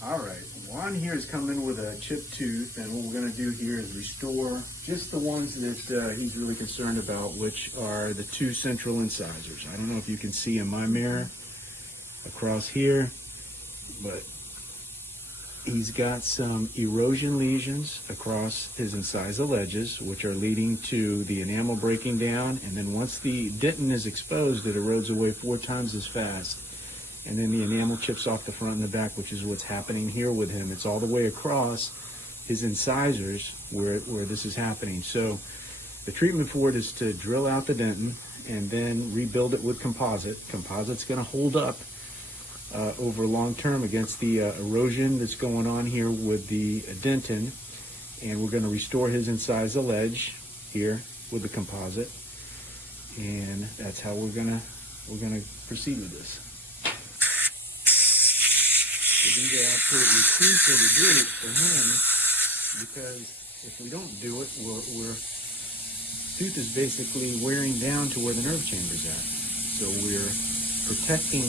All right, Juan here is coming with a chipped tooth, and what we're going to do here is restore just the ones that he's really concerned about, which are the two central incisors. I don't know if you can see in my mirror across here, but he's got some erosion lesions across his incisal edges, which are leading to the enamel breaking down, and then once the dentin is exposed, it erodes away 4 times as fast. And then the enamel chips off the front and the back, which is what's happening here with him. It's all the way across his incisors where this is happening. So the treatment for it is to drill out the dentin and then rebuild it with composite. Composite's going to hold up over long term against the erosion that's going on here with the dentin. And we're going to restore his incisal edge here with the composite. And that's how we're gonna proceed with this. These are absolutely crucial to do for him, because if we don't do it, tooth is basically wearing down to where the nerve chamber's at. So we're protecting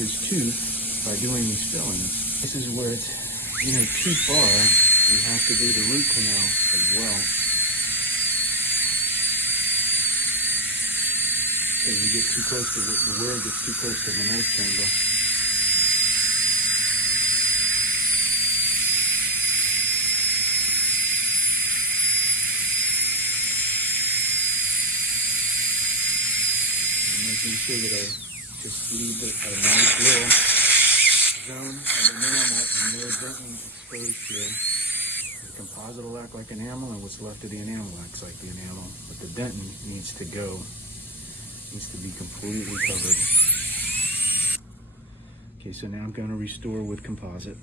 his tooth by doing these fillings. This is where it's too far. We have to do the root canal as well. So you get too close to the wear gets too close to the nerve chamber. Making sure that I just leave a nice little zone of enamel and no dentin exposed here. The composite will act like enamel, and what's left of the enamel acts like the enamel. But the dentin needs to go, needs to be completely covered. Okay, so now I'm going to restore with composite.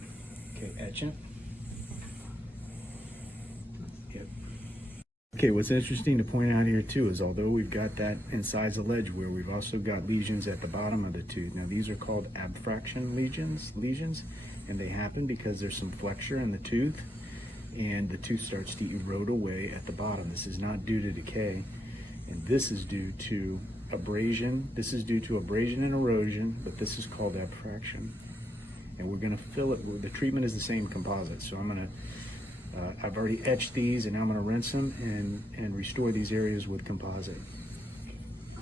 Okay, etch it. Okay, what's interesting to point out here too is although we've got that incisal edge where we've also got lesions at the bottom of the tooth. Now these are called abfraction lesions, and they happen because there's some flexure in the tooth and the tooth starts to erode away at the bottom. This is not due to decay, and this is due to abrasion. This is due to abrasion and erosion, but this is called abfraction. And we're gonna fill it with, the treatment is the same composite. So I've already etched these, and now I'm going to rinse them and restore these areas with composite.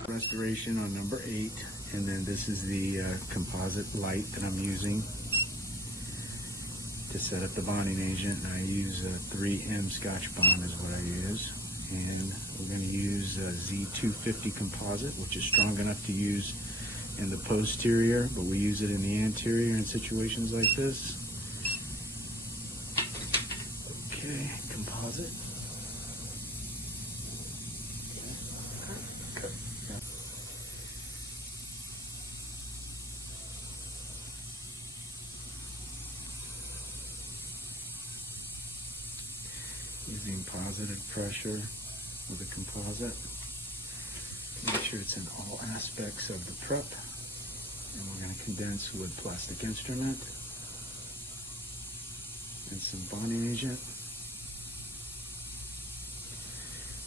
Restoration on number 8, and then this is the composite light that I'm using to set up the bonding agent. And I use 3M Scotch Bond is what I use, and we're going to use Z250 composite, which is strong enough to use in the posterior, but we use it in the anterior in situations like this. Okay, composite. Okay. Using positive pressure with a composite. Make sure it's in all aspects of the prep. And we're going to condense with plastic instrument and some bonding agent.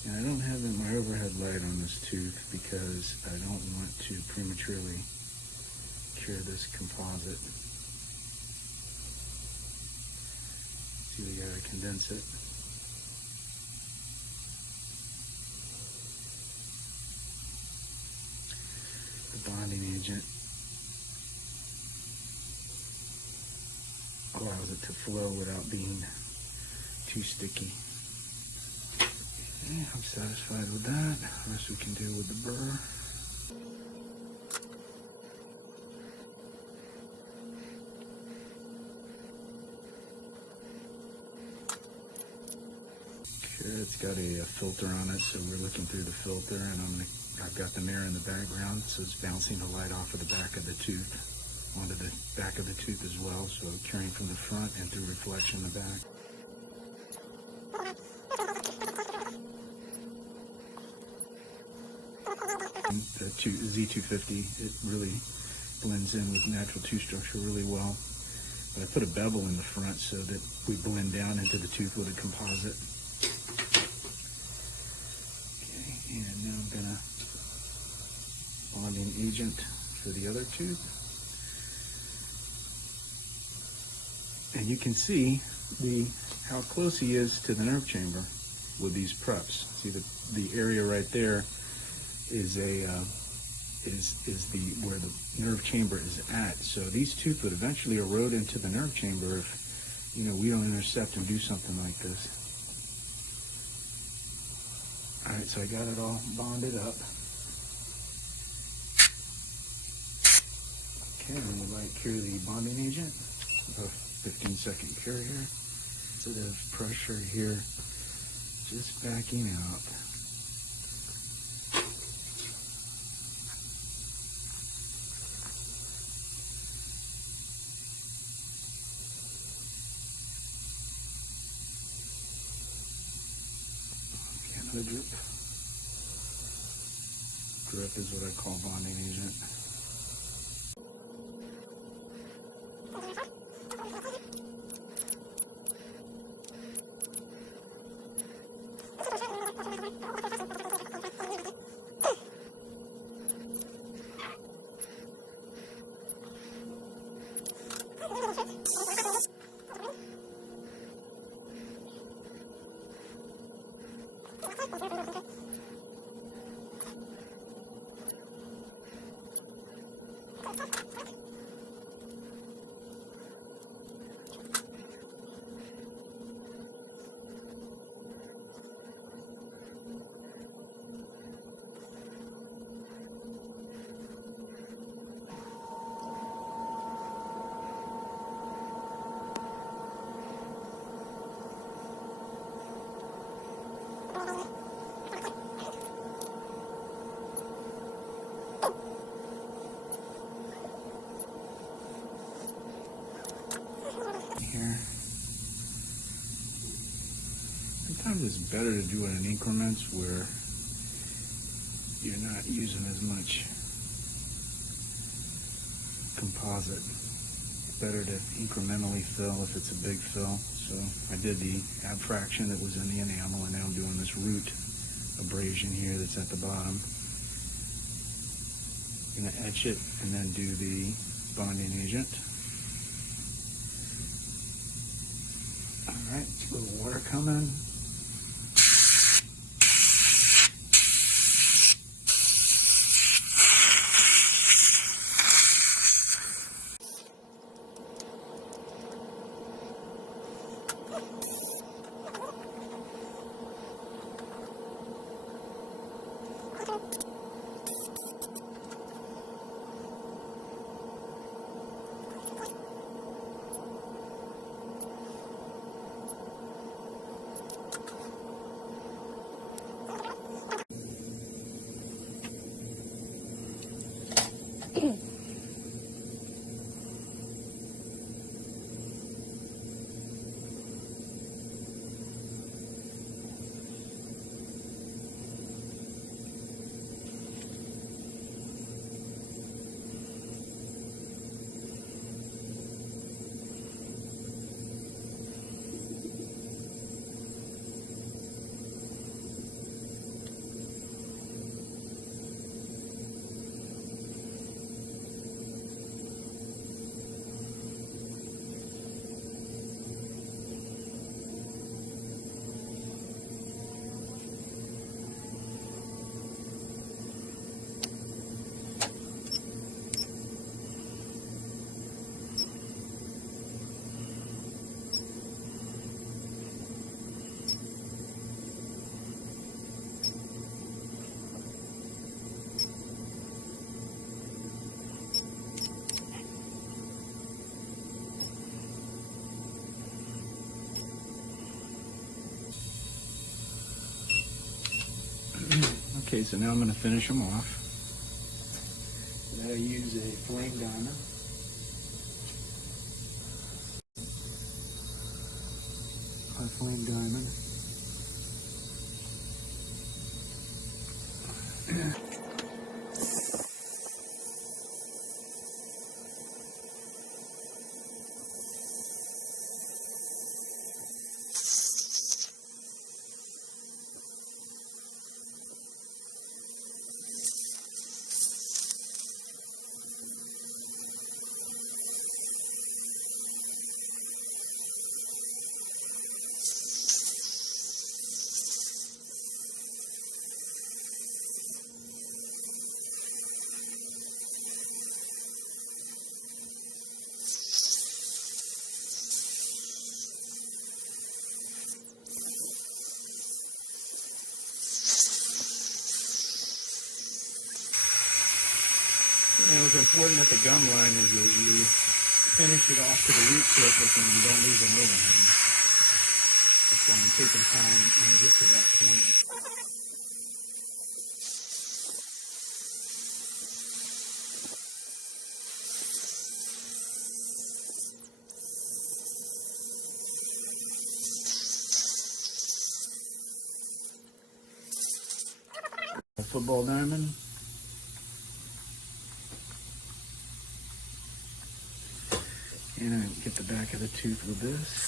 And I don't have my overhead light on this tooth because I don't want to prematurely cure this composite. See, we gotta condense it. The bonding agent allows it to flow without being too sticky. Okay, I'm satisfied with that. The rest we can do with the burr. Okay, it's got a filter on it, so we're looking through the filter, and I've got the mirror in the background, so it's bouncing the light off of the back of the tooth onto the back of the tooth as well, so carrying from the front and through reflection in the back. The Z250, it really blends in with natural tooth structure really well. But I put a bevel in the front so that we blend down into the tooth with a composite. Okay, and now I'm gonna bonding agent for the other tooth. And you can see how close he is to the nerve chamber with these preps. See the area right there is where the nerve chamber is at. So these teeth would eventually erode into the nerve chamber if we don't intercept and do something like this. All right, so I got it all bonded up. Okay, and we might cure the bonding agent. A 15-second cure here. Sensitive pressure here, just backing out. Okay, another drip. Drip is what I call bonding agent. Here. Sometimes it's better to do it in increments where you're not using as much composite. It's better to incrementally fill if it's a big fill. So I did the abfraction that was in the enamel, and now I'm doing this root abrasion here that's at the bottom. I'm going to etch it and then do the bonding agent. All right, a little water coming. Okay, so now I'm going to finish them off. I use a flame diamond. A flame diamond. And it's important that the gum line is that you finish it off to the root surface and you don't leave an overhang. That's why I'm taking time when I get to that point. A football diamond. And I get the back of the tooth with this.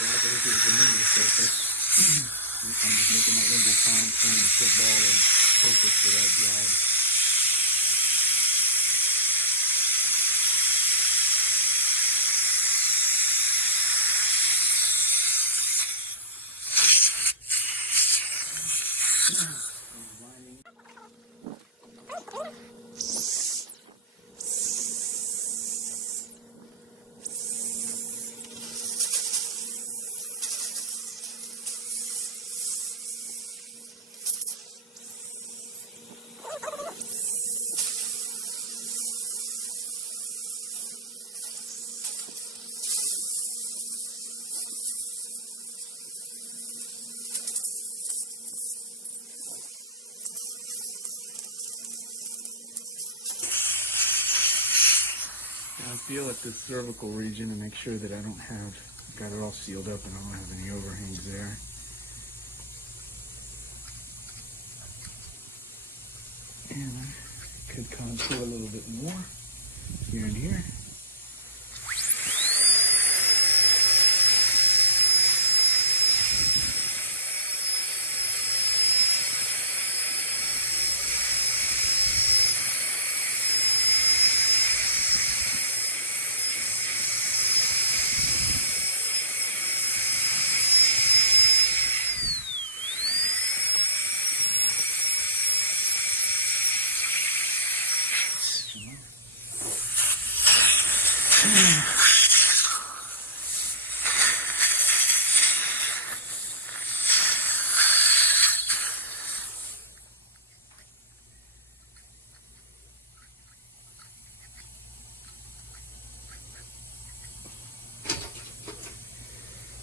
Back of the lingual surface. I'm just making my lingual time playing the football is perfect for that job. I feel at the cervical region and make sure that I don't have, got it all sealed up and I don't have any overhangs there. And I could contour a little bit more here and here.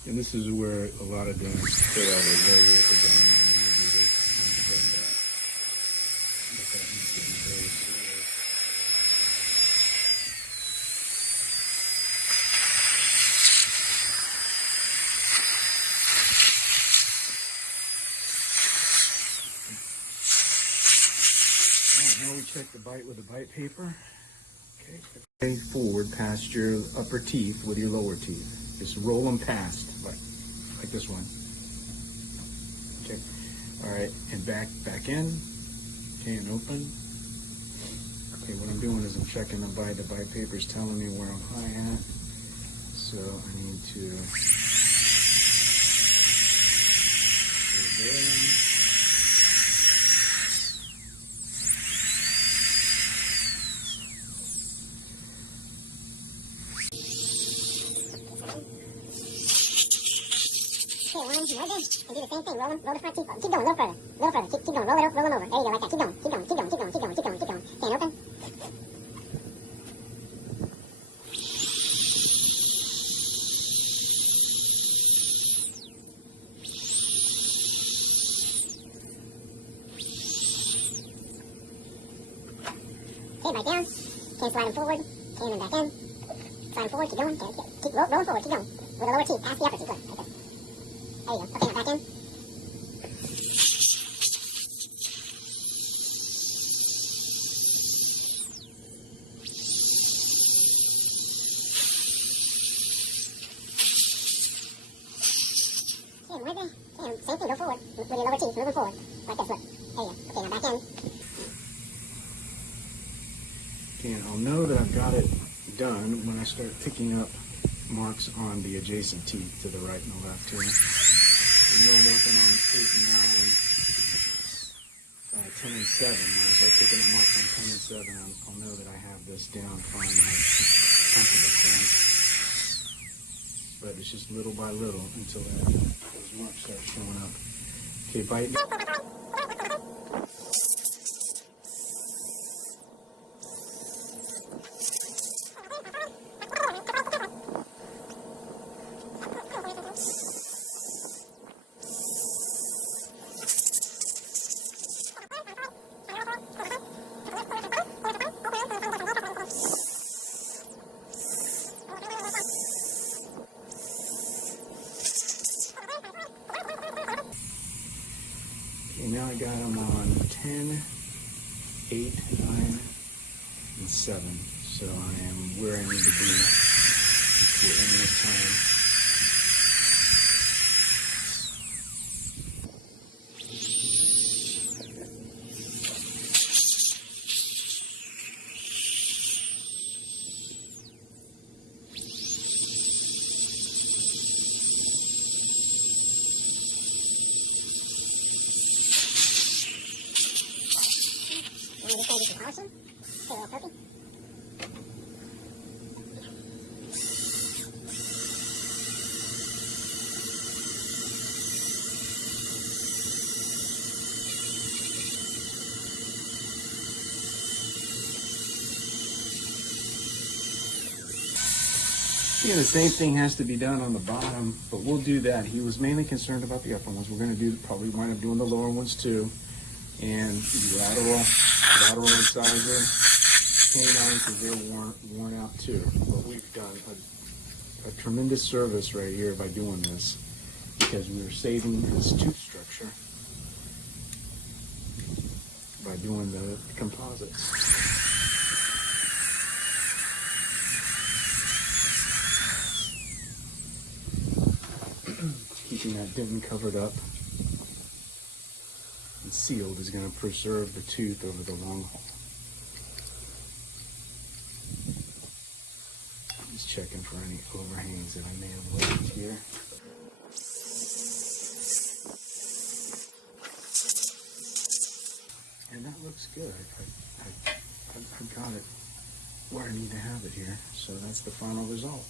And this is where a lot of dentists fail. They go here at the gum and they do this and shut that. But that needs to be very slow. Alright, now we check the bite with the bite paper. Okay. Forward past your upper teeth with your lower teeth. Just roll them past, like this one. Okay. All right, and back in. Okay, and open. Okay, what I'm doing is I'm checking the bite. The bite paper is telling me where I'm high at. So I need to go there. And do the same thing. Roll the front teeth. Keep going, a little further. Keep going, roll them over. There you go, like that. Keep going. Can open. Okay, bite down. Okay, slide them forward. Okay, and then back in. Slide them forward. Keep going. Okay, keep rolling forward. Keep going. With the lower teeth, past the upper teeth. Look, like this. There you go. Okay, now back in. Okay, right there. Okay, same thing, go forward. With your lower teeth, moving forward. Like this, look. There you go. Okay, now back in. Okay, and I'll know that I've got it done when I start picking up marks on the adjacent teeth to the right and the left here. You know I'm working on 8 and 9, 10 and 7. As I pick it up on 10 and 7, I'll know that I have this down fine, nice, comfortable thing. But it's just little by little until those marks start showing up. Okay, bite. Okay, now I got them on 10, 8, 9, and 7. So I am where I need to be at any time. Want to just maybe some polishing? Say a little poking? Yeah, the same thing has to be done on the bottom, but we'll do that. He was mainly concerned about the upper ones. We're going to do probably wind up doing the lower ones too. And the lateral incisor canines, because they're worn out too. But we've done a tremendous service right here by doing this, because we are saving this tooth structure by doing the composites. Keeping that dentin covered up and sealed is going to preserve the tooth over the long haul. I'm just checking for any overhangs that I may have left here. And that looks good. I've got it where I need to have it here. So that's the final result.